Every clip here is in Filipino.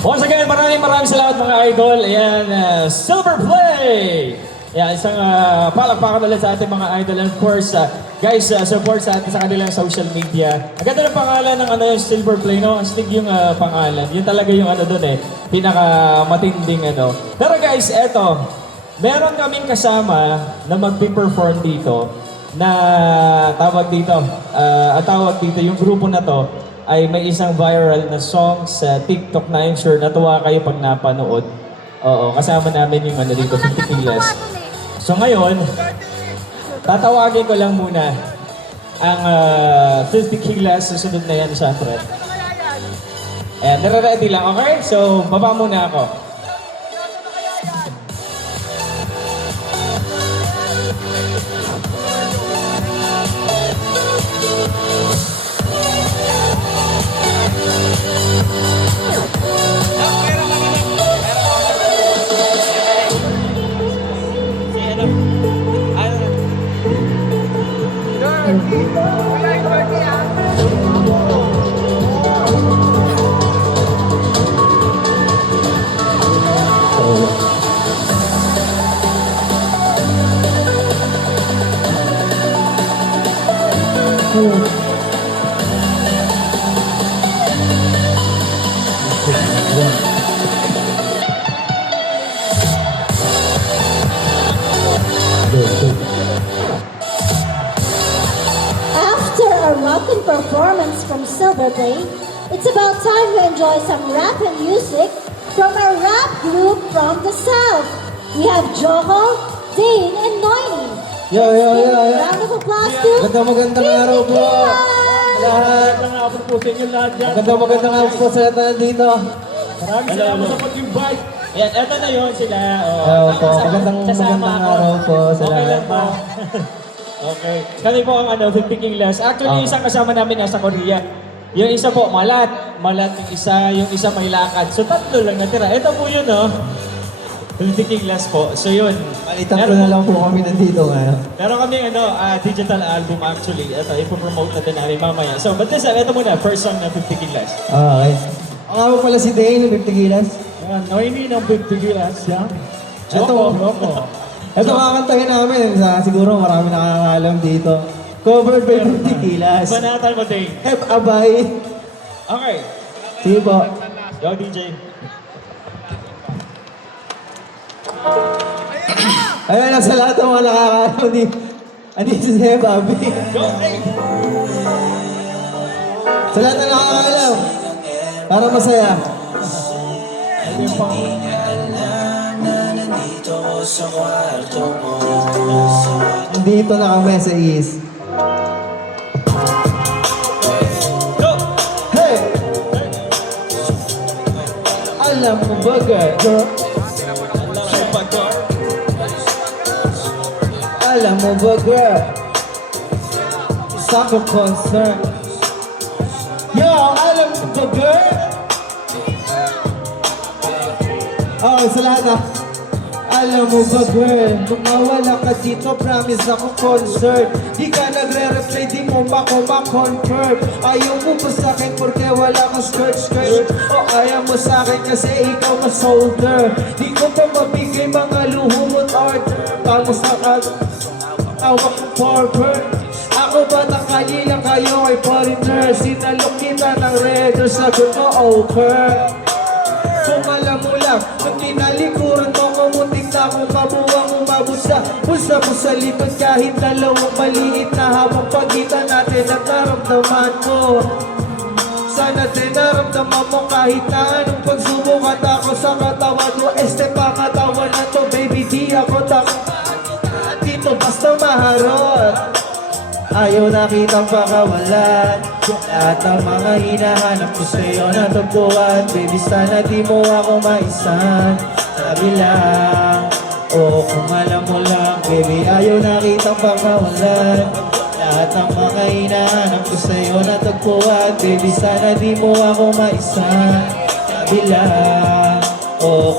Once again, maraming salamat mga idol. Ayan, Silver Play! Ayan, isang palakpakan ulit sa ating mga idol. And of course, guys, support sa atin sa kanilang social media. Ang ganda ng pangalan ng yung Silver Play, no? Astig yung pangalan. Yun talaga yung doon pinaka-matinding Pero guys, eto, meron kaming kasama na magpi-perform dito na tawag dito, yung grupo na to ay may isang viral na song sa TikTok na yun. Sure, natuwa kayo pag napanood. Oo, kasama namin yung dito, 50 Kilas. So ngayon, tatawagin ko lang muna ang 50 Kilas. Susunod na yan, syempre. Ayan, nare-ready lang, okay? So, baba muna ako. After a rockin' performance from Silver Play, it's about time to enjoy some rap and music from a rap group from the South. We have Joko, Dane, and Noini. Yo. Round of applause to Magandang araw po. Lahat. Magandang araw po sa inyo lahat dyan. Magandang araw po sa lahat na nandito. Maraming salamat sa pag-invite. Ayan, eto na yun sila. Hello po. Magandang araw po sa Okay lang lahat. po. Okay. Kami po ang 50 Kilas. Actually, isang kasama namin nasa Korea. Yung isa po, malat. Malat yung isa may lakad. So, tatlo lang natira. Ito po yun, 50 Kilas po. So, yun. Palitan ko na lang po kami nandito ngayon. Pero kami, digital album actually. Ito, ipopromote natin namin mamaya. So, but this, ito muna, first song na 50 Kilas. Okay. Ang nga po pala si Dane, 50 Kilas. Noemi ng 50 Kilas, yeah? Ito. Ito kakantahin namin. Siguro marami nakakaalam dito. Covered by 50 Kilas. Banatan mo, Dane. F. Abay. Okay. Sige po. Go, DJ. Ayun lang sa lahat ng mga nakakaalam ni... Ano si F. Abay? Go, Dane! Sa lahat na nakakaalam. Para masaya. Nandito na kami sa East. Go! Hey! Alam mo ba, girl? Alam mo ba, girl? Sa aking concern. Yo, alam mo ba, girl? Oh, sa lahat Alam mo ba, girl? Kung mawala ka dito, promise ako concert. Di ka nagre-reply, di mo ba ako ma-confirm? Ayaw mo ba sa'kin porque wala kang skirt? O ayaw mo sa'kin kasi ikaw ma-solder? Di ko pa mabigay mga luho mo't order. Paano sa awak kong forward? Ako ba nakalila kayo ay foreigner? Sinalok kita ng red or sagot ko over. Kung alam mo lang, nung tinalikuran mo ko, muntik na akong mabuwang umabot sa pusa mo sa likod kahit dalawang maliit na habang pagitan natin at naramdaman mo. Sana din naramdaman mo kahit na anong pagsubok at ako sa katawan mo. Pangatawan na to, baby, di ako dito basta maharot. Ayaw nakitang pakawalan. Lahat ng mga hinahanap ko sa'yo natagpuan. Baby, sana di mo ako maisan. Sabi lang, kung alam mo lang. Baby, ayaw nakitang pakawalan. Lahat ng mga hinahanap ko sa'yo natagpuan. Baby, sana di mo ako maisan. Sabi lang, kung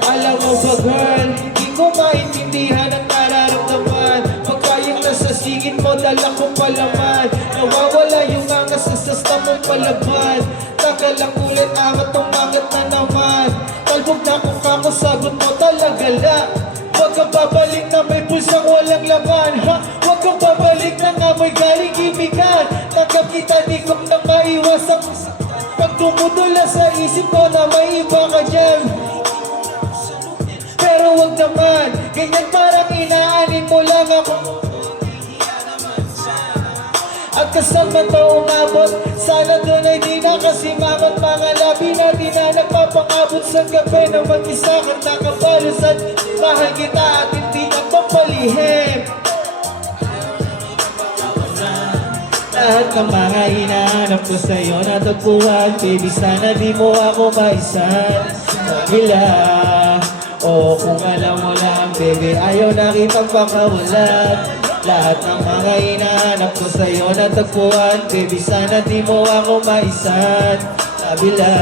alam mo ba, girl, hindi ko maintindihan ang nararamdaman. Pagkayang nasa singit mo, dala ko palaman. Nawawala yung angas sa sasta mong palaban. walang ulit, angat umangat na naman. Talbog na kung kako, sagot mo talaga lang. Huwag kang babalik na may pulsang walang laman, ha? Huwag kang babalik na nga may galing imikan. Tanggap kita, di ko na maiwasan. Pag dumudula sa isip ko na may iba ka dyan, pero wag naman, ganyan parang inaanin mo lang ako. At kasama to umabot, sana doon ay di nakasimangot. Mga labi natin na nagpapangabot sa gabi na mag-isa kang nakabalos. At mahal kita at hindi ka papalihim. Lahat ng mga hinahanap ko sa'yo natagpuan. Baby, sana di mo ako maisan kabila. Oo, kung alam mo lang, baby, ayaw na kitang pakawalan. Lahat ng mga hinahanap ko sa'yo natagpuan. Baby, sana di mo ako maisan kabila.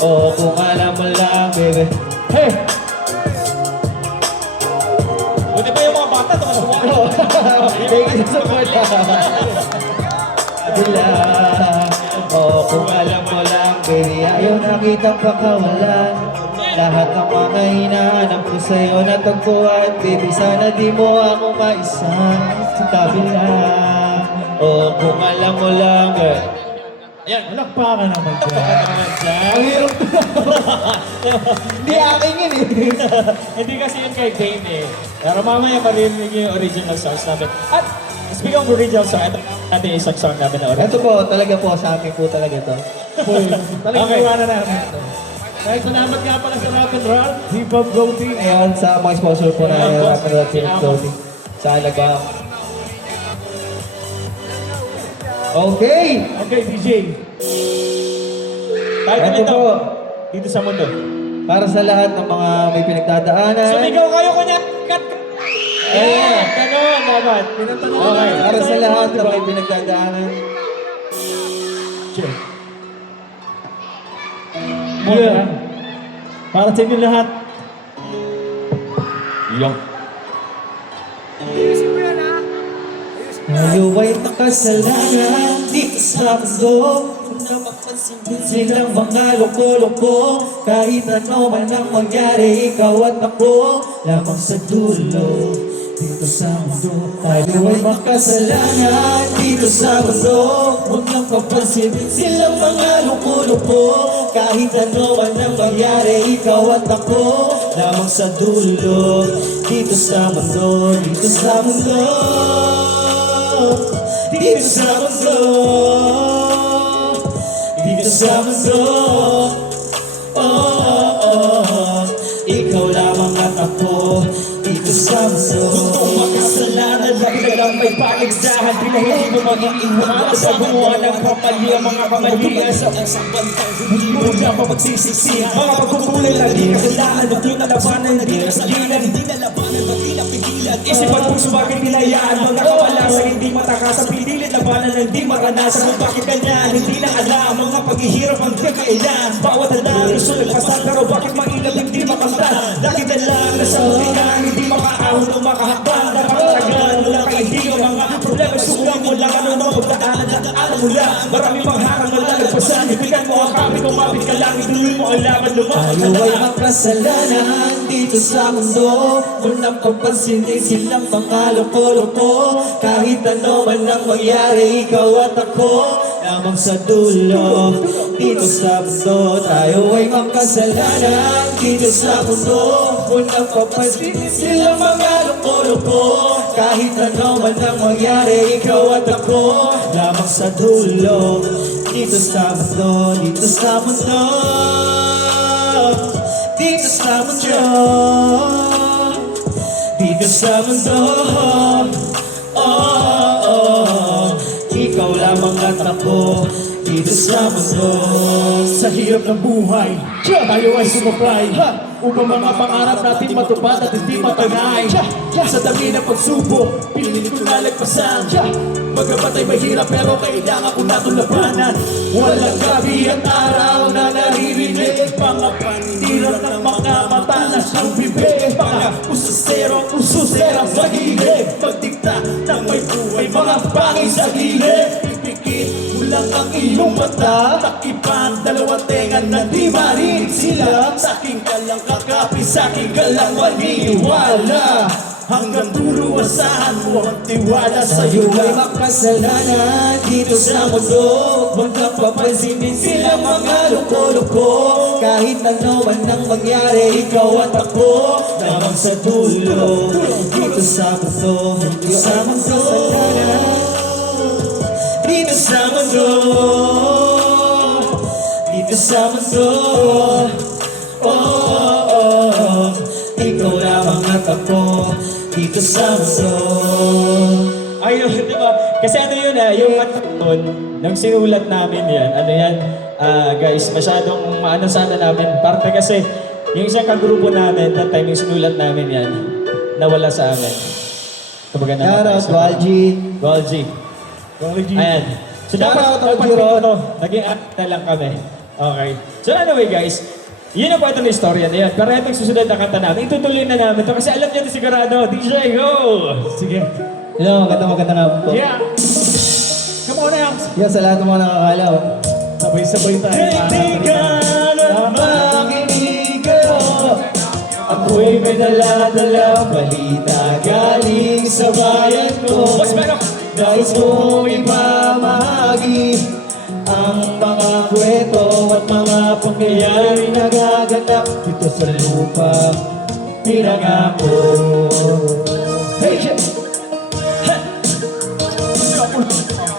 Oo, kung alam mo lang, baby. Hey! Buti pa yung mga bata, tumasuwa. Thank you so much. Kabila. Oo, kung alam mo lang, baby, ayaw na kitang pakawalan. Lahat ng mga hinahanap ko sa'yo natagpuan. Baby, sana di mo ako maisan sa kabila. Oo, kung alam mo lang, Ayan. Palakpakan naman dyan. ang hirap. Hindi akin yun eh. Hindi kasi yun kay Dane eh. Pero mamaya marinig niyo yung original songs namin. At speaking of original song, ito natin yung isang song namin na original. Ito po, talaga po, sa amin po talaga to. Talagang Okay. iwanan namin ito. Dahil salamat nga pala sa Rock and Roll, Hip Hop Go Team. Ngayon, sa mga sponsor po na Ayan, boss. Rock and Roll Team Clothing. Sa Alabang. Okay! Okay, DJ. Tayo Ito nito. po, Dito sa mundo. para sa lahat ng mga may pinagdadaanan. Sumigaw kayo kunya. Cut. Ayan. Ganon dapat. Okay. Para sa lahat ng may pinagdadaanan. Check. Yeah. Para sa inyo lahat. Yung. Tayo ay makasalanan dito sa mundo. Kung napapansin silang mga loko-loko. Kahit ano man ang mangyari, ikaw at ako lamang sa dulo. Dito sa mundo, tayo ay makasalanan dito sa mundo. Huwag nang papansin silang mga loko-loko. Kahit ano man ang mangyari, ikaw at ako lamang sa dulo. Dito sa mundo, dito sa mundo. Dito sa mundo. Dito sa mundo. Oh, oh, oh. Ikaw lamang at ako. Dito sa mundo. Kung makasalanan, lagi na lang may paligsahan. Di na hindi mo mag-iiwan sa gumawa ng kapali ang mga kamalian sa isang bantang. Hindi mo na pa magsisisihan. Mga pagkukulay lagi kasalanan. Huwag yung nalabanan, hindi kasalinan. Hindi nalabanan, hindi napigilan. Isip at puso bakit hinayaan. Mga kapalasang hindi matakas sa pinilit. Labanan na hindi maranasan. Kung bakit ganyan, hindi na alam. Mga paghihirap ang kailan. Bawat alam, gusto nagpasan. Pero bakit mainam hindi makamtan? Lagi na lang nasa mutihan. Hindi makaahon o makahakbang. Napakatagal mo lang kaibigan. Mga problema sukulang mo lang. Ano mo pagdaanan na alam mo lang. Maraming pangharang na lalagpasan. Ibigan mo ang kapit. Kumapit ka lang. Ituloy mo ang laban. Lumakas Tayo ka ay lang. makasalanan dito sa mundo. Walang papansinin silang mga loko-loko. Kahit ano man ang mangyari, ikaw at ako lamang sa dulo. Dito sa mundo, tayo ay makasalanan dito sa mundo. Walang papansinin silang mga loko-loko. Kahit ano man ang mangyari, ikaw at ako lamang sa dulo. Dito sa mundo, dito sa mundo. Dito sa mundo. Dito sa mundo. Oh, oh, oh. Ikaw lamang at ako. Dito sa mundo. Sa hirap ng buhay, tayo ay sumapay upang mga pangarap natin matupad at hindi matangay. Sa dami ng pagsubok, pinilit ko nalagpasan. Magabat ay mahirap pero kailangan ko na itong labanan. Walang gabi at araw na naririnig. Mga pandirap ng mga mata na siyang bibig. Mga ususerang pahilig. Magdikta ng may buhay, mga pangis sa gilid. Pipikit mula lang ang iyong mata. Takipan, dalawang tenga na di marinig sila. Sa'king ka lang kakapi, sa'king ka lang maniniwala. Hanggang dulo asahan mo ang tiwala sa'yo Ay ay makasalanan dito sa mundo. Huwag kang papansinin sila mga loko-loko. Kahit ano man ang mangyari, ikaw at ako lamang sa dulo. Dito sa mundo, dito sa mundo. Dito sa mundo, dito sa mundo. Oh, oh, oh. Ikaw lamang at ako dito sa mundo. Ayun, di ba? Kasi ano yun yung matatun, nang sinulat namin yan, ano yan, guys, masyadong maano sana namin, parte kasi, yung isang kagrupo namin, that time yung sinulat namin yan, nawala sa amin. Kumbaga na. Shoutout, Walji. Golgi. Ayan. So Shoutout, dapat Walji. ito, naging act na lang kami. Okay. So anyway guys, yun ang kwento ng istorya na yun. Pero itong susunod na kanta namin, itutuloy na namin ito kasi alam niyo ito sigurado. DJ, go! Sige. Hello, maganda nga po. Yeah! Come on now! Yan sa lahat ng mga nakakalaw. Sabay-sabay tayo. Kaibigan at makinig kayo. Ako'y may dala-dalang balita galing sa bayan ko. Boss, meron! Nais kong ipamahagi ang mga kwento at mga pangyayari nagaganap dito sa lupa. Pinangako. Hey, shit!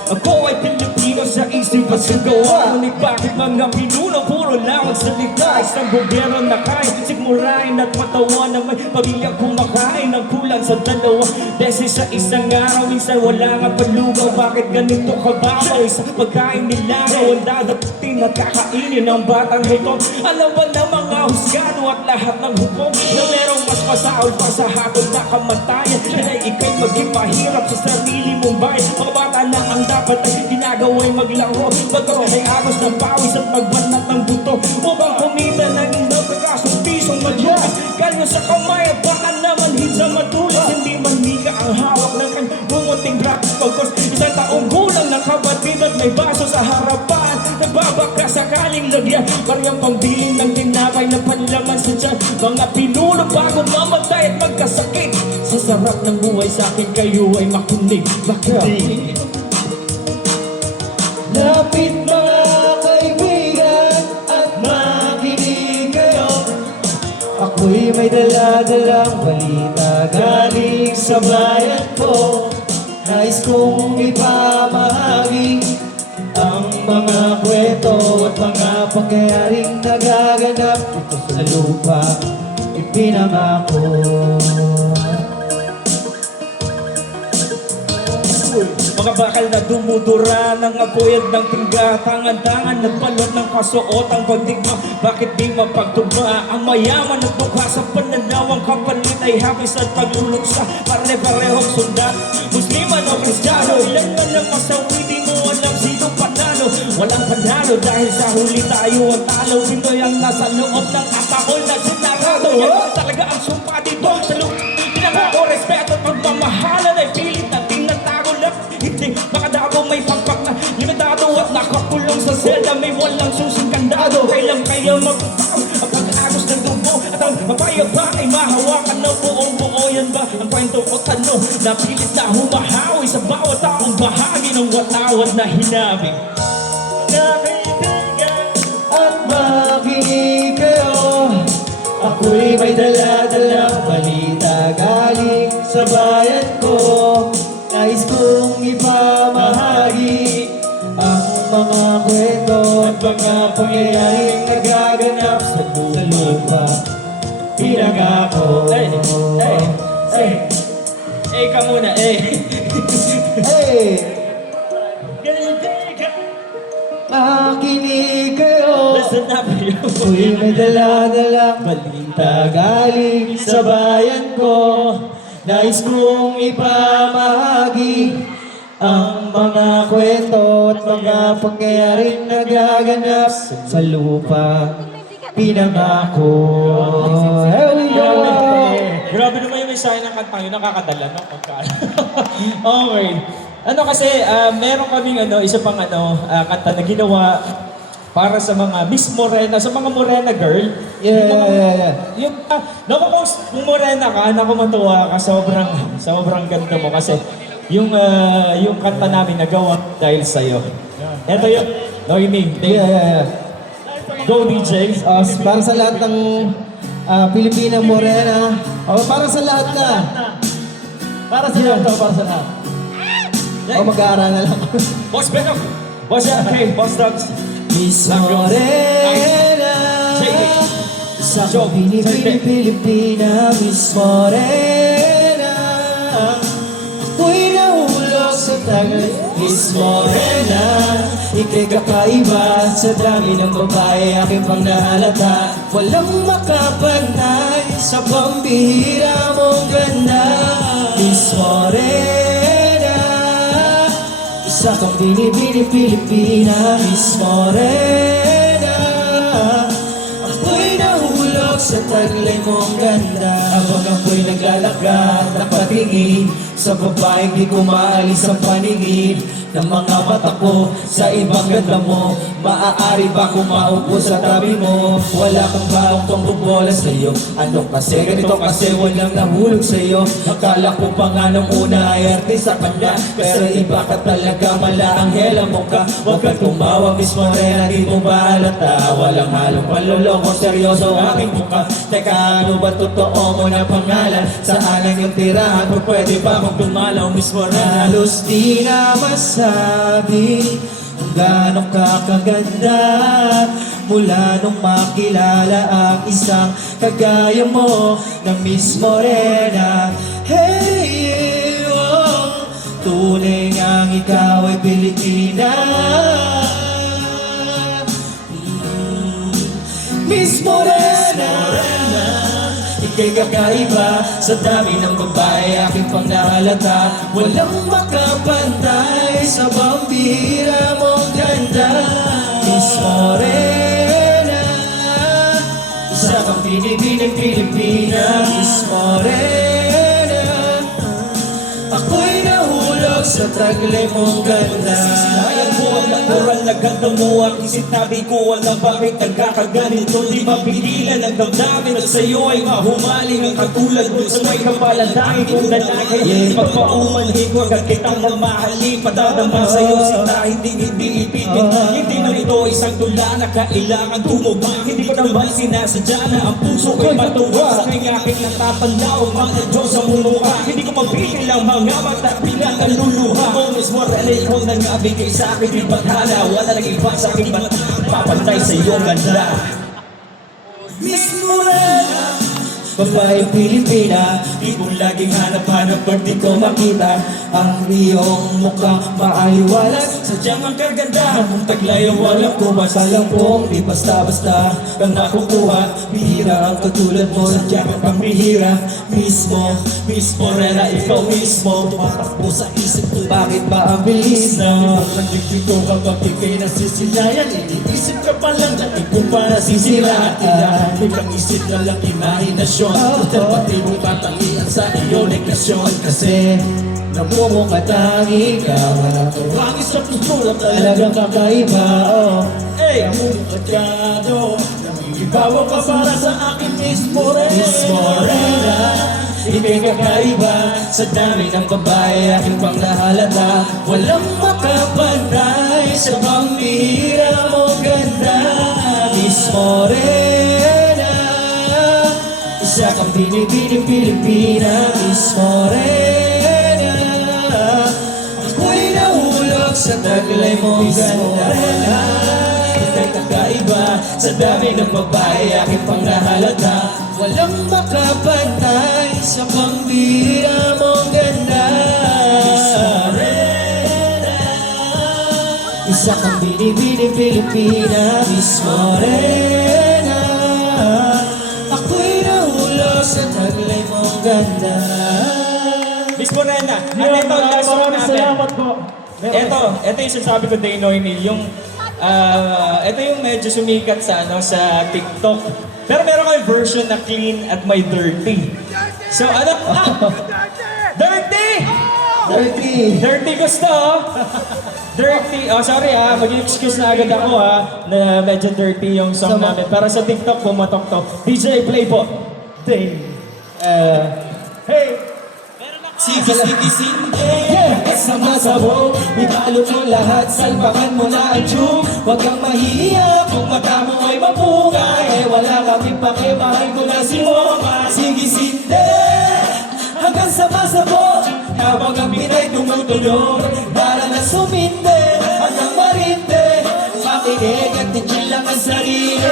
Ako ay Pilipino sa isip at sa gawa. Ngunit bakit mga pinuno puro lawag sa likas? Isang gobyerno na kaya sigmurahin at matawa na may pamilyang kumakain ng kulang sa dalawa beses sa isang araw. Minsan wala nga palugaw. Bakit ganito kababaw? Sa pagkain nilagaw ang dadating at kakainin ng batang ito. Alam ba na mga husgado at lahat ng hukom na merong mas masahol pa sa hatol na kamatayan? Kaya ikay maging mahirap sa sarili mong bayan. Mga bata na ang dapat ay ginagawa'y maglaro. Magkaroon ay agos ng pawis at magbanat ng buto upang kumita ng nagkakasong pisong malulis. Kalyo sa kamay at baka naman hinsa matulis. Hindi man mika ang hawak ng bunguting rap. Pagkos isang taong gulang na kapatid at may baso sa harapan. Nagbabaka sakaling lagyan karyang pambilin ng tinapay na panlaman sa tiyan. Mga pinuno bago mamatay at magkasakit. Sa sarap ng buhay sa akin kayo ay makinig. Makinig. Lapit mga kaibigan at makinig kayo. Ako'y may dala-dalang balita galing sa bayan ko. Nais kong ipamahagi ang mga kwento at mga pangyayaring nagaganap dito sa lupa. Ipinangako. Mga bakal na dumudura ng apoy at ng tingga. Tangan-tangan at balot ng kasuotang pagdigma. Bakit di mapagtugma ang mayaman at dukha sa pananawang kapalit ay hapis at pagluluksa. Pare-parehong sundat, Musliman o Kristiyano. Ilan na lang masawi, di mo alam sino panalo. Walang panalo dahil sa huli tayo ang talo. Pinoy ang nasa loob ng atakol na sinarado. Yan talaga ang sumpa dito sa loob. Pinangako, respeto at pagmamahalan ay pilit na tinatago lang. Hindi makadabo, may pagpak na limitado at nakakulong sa selda. May walang susing kandado. Kailan kaya magpapakaw ang pag-agos ng dugo at ang mapayapa ay mahawakan ng buong-buo. Yan ba ang kwento o tanong na pilit na humahawi sa bawat taong bahagi ng watawad na hinabing At makinig kayo. Ako'y may dala-dalang balita galing sa bayan ko. Nais kong ipamahagi ang mga kwento at mga pangyayaring nagaganap sa lupa. Pinangako. ka muna, Hey! Makinig kayo. Listen up, yo. Uy, may dala-dalang balita galing sa bayan ko. Nais kong ipamahagi ang mga kwento at mga pangyayaring nagaganap sa lupa. Pinangako. Here we go! Grabe naman yung mensahe ng kanta yun, nakakadala no? Pagka. Okay. Ano kasi, meron kaming isa pang kanta na ginawa para sa mga Miss Morena, sa mga Morena girl. Yeah. Yung, naku, kung Morena ka, naku, matuwa ka, sobrang ganda mo kasi yung kanta namin nagawa dahil sa'yo. Ito yung Noemi. Yeah. Go DJ. Para sa lahat ng Pilipina Morena. Para sa lahat na. Para sa lahat to, para sa lahat. Mag-aaral na lang. Boss Benok. Boss okay, Boss Dogs. Miss Morena. Sa Pilipina, Miss Morena. Ako'y nahulog sa tagal, Miss Morena. Ika'y kakaiba sa dami ng babae, aking pang nahalata. Walang makapantay sa pambihira mong ganda, Miss Morena. Isa kang binibining Pilipina, Miss Morena. Ako'y nahulog sa taglay mong ganda. Habang ako'y naglalakad, nakatingin sa babaeng di ko maalis ang paningin ng mga mata ko sa ibang ganda mo. Maaari ba kung maupo sa tabi mo? Wala kang baong pangbubola sa'yo. Ano kasi, ganito kasi walang nahulog sa'yo. Akala ko pa nga nung una ay artista ka na, pero iba ka talaga, malaanghela mo ka. Huwag kang tumawa, Miss Morena, di mo ba halata? Walang halong panloloko, seryoso aking mukha. Teka, ano ba totoo mo na pangalan? Saan ang iyong tirahan? Kung pwede ba akong dumalaw, Miss Morena? Halos di na masabi kung gano'ng kakaganda mula nung makilala ang isang kagaya mo na Miss Morena. Hey, oh, tunay ngang ikaw ay Pilipina. Miss Morena, ika'y kakaiba sa dami ng babae, aking pang nahalata. Walang makapantay sa pambihira mong ganda, Miss Morena. Isa kang binibining Pilipina, Miss Morena. Ako'y nahulog sa taglay mong ganda. Sayang mo ang natural na ganda mo. Aking sinabi ko, alam bakit nagkakaganito. Di mapigilan ang damdamin at sa'yo ay mahumaling ang katulad mo sa may kapalatangin kong lalaki. Pagpaumanhin ko agad kitang mamahalin. Padadama sa'yo sila, hindi ipipin. Hindi na ito isang tula na kailangan tumubang. Hindi ko naman sinasadya na ang puso ko'y matuwa. Sa aking natatanaw, mga Diyos sa mumukha. Hindi ko mapigil ang mga mata bilang naluluha. Oh, Miss Morena, ikaw na nga bigay sa akin yung baghala. Wala nang iba sa aking mata, papantay sa iyong ganda. Miss Morena, babaeng Pilipina, di kong laging hanap-hanap pag di ko makita ang iyong mukhang maaliwalas. Sadyang ang kagandahan mong taglay ang walang kumas. Alam kong di basta-basta kang nakukuha. Bihira ang katulad mo, sadyang ang pambihira. Mismo, Miss Morena, ikaw mismo tumatakbo sa isip ko. Bakit ba ang bilis na Nagdigdig ko kapag ika'y nasisilayan. Iniisip ka pa lang na ikaw pa nasisiraan. Biglang isip na lang imahinasyon. Total pati mo tatalian sa iyong negasyon. kasi namumukatangin ka. Wangis sa puso na Talagang kakaiba, oh. Hey, namumukatado. Nangibawa ka para sa akin, Miss Morena. Miss Morena, ika'y kakaiba sa dami ng babae, aking pang nahalata. Walang makapantay sa pambihira mong ganda, Miss Morena. Isa kang binibining Pilipina, Miss Morena. Ako'y nahulog sa taglay mong ganda. Ika'y kakaiba sa dami ng babae, aking pang nahalata. Walang makapantay sa pambihira mong ganda, Miss Morena. Isa kang binibining Pilipina, Miss Morena. Ako'y nahulog sa taglay mong ganda. Miss Morena, ito last one natin. Salamat po. Ito yung sinasabi ko kay Noemi, ito yung medyo sumikat sa TikTok. Pero meron kayong version na clean at may dirty. So ano? Dirty! Dirty gusto, oh. Dirty. Oh, sorry ha. Mag-excuse na agad ako ha. Na medyo dirty yung song namin. Para sa TikTok, pumatok to. DJ, play po. Hey. Sige, sinde Kasama sabog Ibalot mo lahat Salpakan mo na ang tube Huwag kang mahiya Kung mata mo ay mapungay Wala kaming pake Mahal ko na si Moma Sige, sinde Hanggang sama sabog Habang ang pinay tumutunog Para na suminde Hanggang marinde Makinig at chill lang ang sarili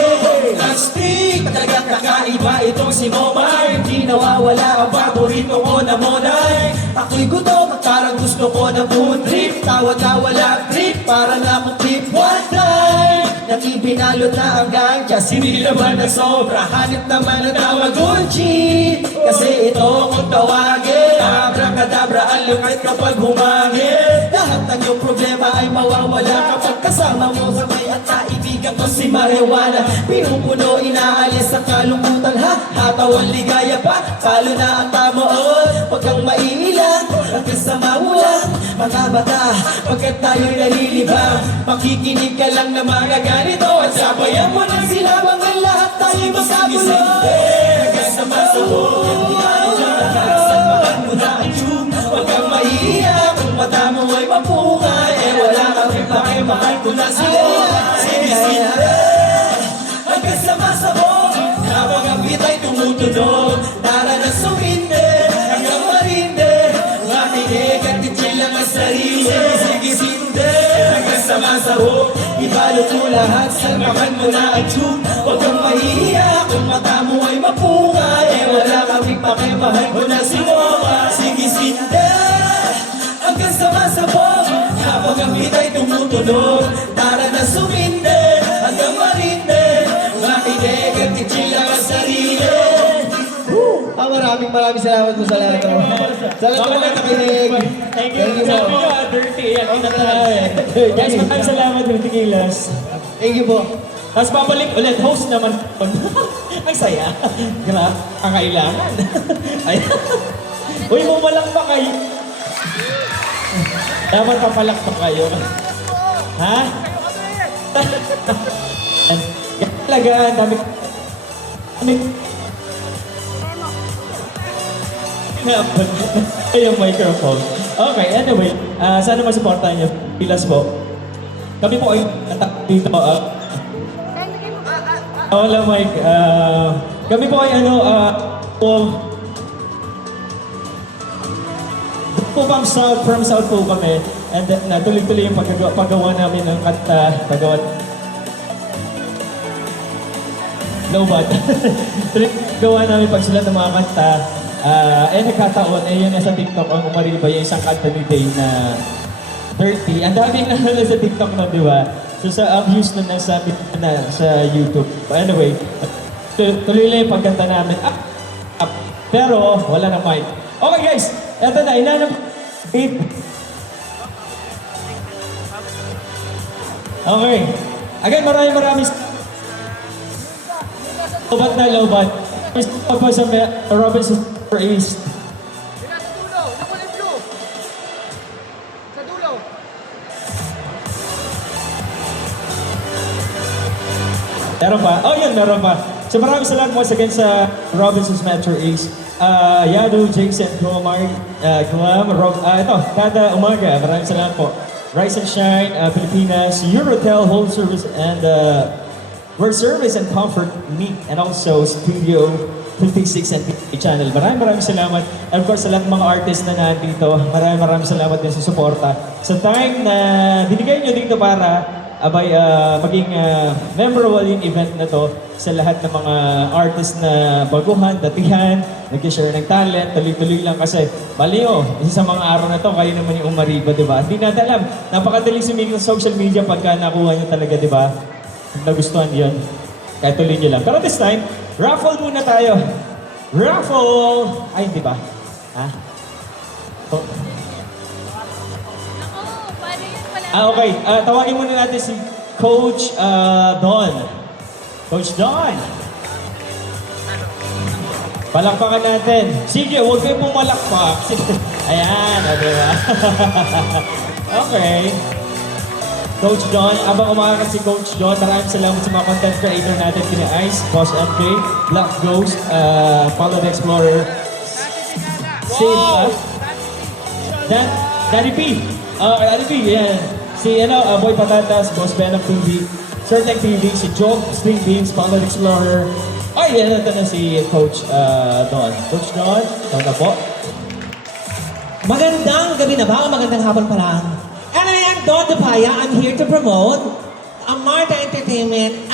Astig, talagang kakaiba itong si Momay Hindi nawawala ang paborito ko na Monay Ako'y gutom at parang gusto ko na food trip Tawag na walang trip, para na akong trip one time Nang ibinalot na ang ganja, sinili naman na sobra Hanip naman ang tawag Gucci Kasi ito kung tawagin Abracadabra, alungay kapag humangin Lahat ng iyong problema ay mawawala Kapag kasama mo sa may at kaibigan ko si Marijuana Pinupuno, inaalis ang kalungkutan ha Hatawan ligaya pa, palo na ang tamoon Huwag kang maiilang, hanggang sa maulang Mga bata, pagkat tayo'y nalilibang Makikinig ka lang na mga ganito At sabayan mo ng silabang ang lahat tayo'y magkagulo Hanggang sa masabog, salpakan mo na ang tube Huwag kang maiiyak, kung mata mo ay mapungay wala kang pake, mahal ko na sila Sinisinde Hanggang sa masabog Habang ang bitay tumutunog Tara na suminde Hanggang marinde Makinig at chill lang ang sarili Sinisinde Hanggang sa masabog Ibalot mo lahat Salpakan mo na ang tube Huwag kang mahihiya Kung mata mo ay mapungay wala kaming pake, mahal ko na si Moma Sinisinde Hanggang sa masabog Habang ang bitay tumutunog Tara na suminde Hanggang marinde Makinig at chill lang ang sarili Maraming salamat po sa lahat. Sa lahat ng mga nakinig. Thank you. Sabi nyo, dirty. Yan, guys, maraming salamat, Dirty Gilas. Thank you po. Tapos babalik ulit, host naman. Ang saya. Grabe, ang kailangan. Ay. Uy, bumalang pa kayo. Dapat papalak pa kayo. Ha? Talaga, dami. Ay, yung microphone. Okay, anyway. Sana masuportahan niyo. Pilas po. Kami po ay natak dito. Wala, Mike. Kami po ay from South po kami. And then, tuloy-tuloy yung paggawa namin ng kanta. Lowbat. Tuloy-gawa namin pagsulat ng mga kanta. Nagkataon, yun nasa TikTok, ang umariba yung isang kanta ni Day na Dirty. Ang daming nanonood sa TikTok na, di ba? So sa views na nasa YouTube. But anyway, tuloy lang yung pagkanta namin. Up. Pero wala na mic. Okay guys, eto na, inanap. Okay. Again, maraming lowbat. Pagpa sa Robinson East. Meron pa? Oh, yun, meron pa. So maraming salamat once again sa Robinson's Metro East. Yadu, Jason, Gumar, ito, kada umaga, maraming salamat po. Rise and Shine, Pilipinas, Eurotel, Home Service, and Work Service and Comfort Meet, and also Studio 56 and PA Channel. Maraming salamat. And of course, sa lahat ng mga artists na nandito, maraming salamat din sa suporta. Sa time na binigay nyo dito para maging memorable yung event na to sa lahat ng mga artists na baguhan, datihan, nag-share ng talent, tuloy-tuloy lang kasi baliw, isa sa mga araw na to, kayo naman yung umariba, di ba? Hindi natin alam, napakadaling sumigil sa social media pagka nakuha nyo talaga, di ba? Nagustuhan yun. Kaya tuloy nyo lang. Pero this time, raffle muna tayo. Raffle! Ay, di ba? Ha? Oh. Okay. Tawagin muna natin si Coach Don. Coach Don! Palakpakan natin. Sige, huwag kayo pumalakpak. Sige. Ayan, di ba? Okay. Coach John, abang umakan si Coach John, maraming salamat sa mga content creator natin, kina Ice, Boss MJ, Black Ghost, Follow the Explorer, Save, Daddy P. Daddy P, yan. Si Boy Patatas, Boss Venom TV, Certec TV, si Joe, String Beans, Follow the Explorer. Ay, yan, ito na si Coach Don. Coach Don, ito na po. Magandang gabi na ba o magandang hapon pa lang? And I am Don Dupaya. I'm here to promote Marta Entertainment